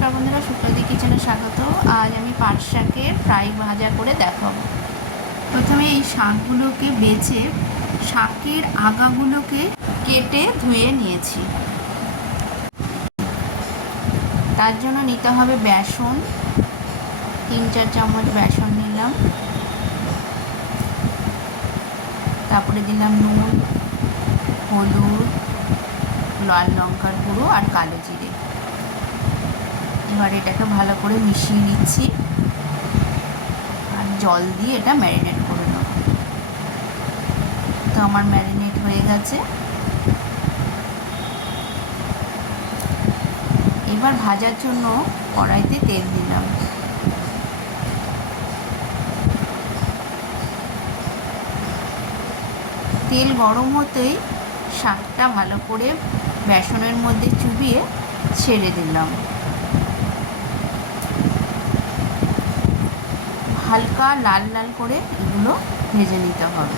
নমস্কার বন্ধুরা শুক্লদি কিচেনে স্বাগত। আজ আমি পাট শাকের ফ্রাই ভাজা করে দেখাবো। প্রথমে এই শাকগুলোকে বেছে শাকের আগাগুলোকে কেটে ধুয়ে নিয়েছি। তার জন্য নিতে হবে বেসন। তিন, চার চামচ বেসন নিলাম। তারপরে দিলাম নুন, হলুদ, লাল লঙ্কার গুঁড়ো আর কালো জিরে। এবার এটাকে ভালো করে মিশিয়ে নিচ্ছি। আর জল দিয়ে এটা ম্যারিনেট করে নেব। তো আমার ম্যারিনেট হয়ে গেছে। এবার ভাজার জন্য কড়াইতে তেল দিলাম। তেল গরম হতেই শাকটা ভালো করে বেসনের মধ্যে চুবিয়ে ছেড়ে দিলাম। হালকা লাল লাল করে এগুলো ভেজে নিতে হবে।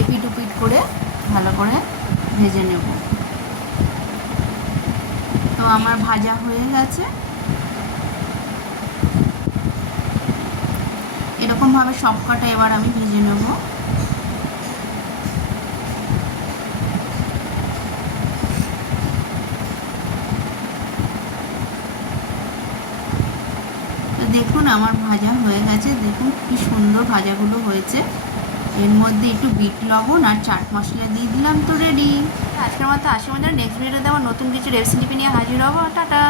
এপিট উপিট করে ভালো করে ভেজে নেব। তো আমার ভাজা হয়ে গেছে। এরকমভাবে সব কটা এবার আমি ভেজে নেব। দেখুন, আমার ভাজা হয়ে গেছে। দেখুন কি সুন্দর ভাজাগুলো হয়েছে। এর মধ্যে একটু বিট লবণ আর চাট মশলা দিয়ে দিলাম তো রেডি আজকের মতো আসি আমাদের নেক্সট ভিডিওতে আমার নতুন কিছু রেসিপি নিয়ে হাজির হব। টাটা।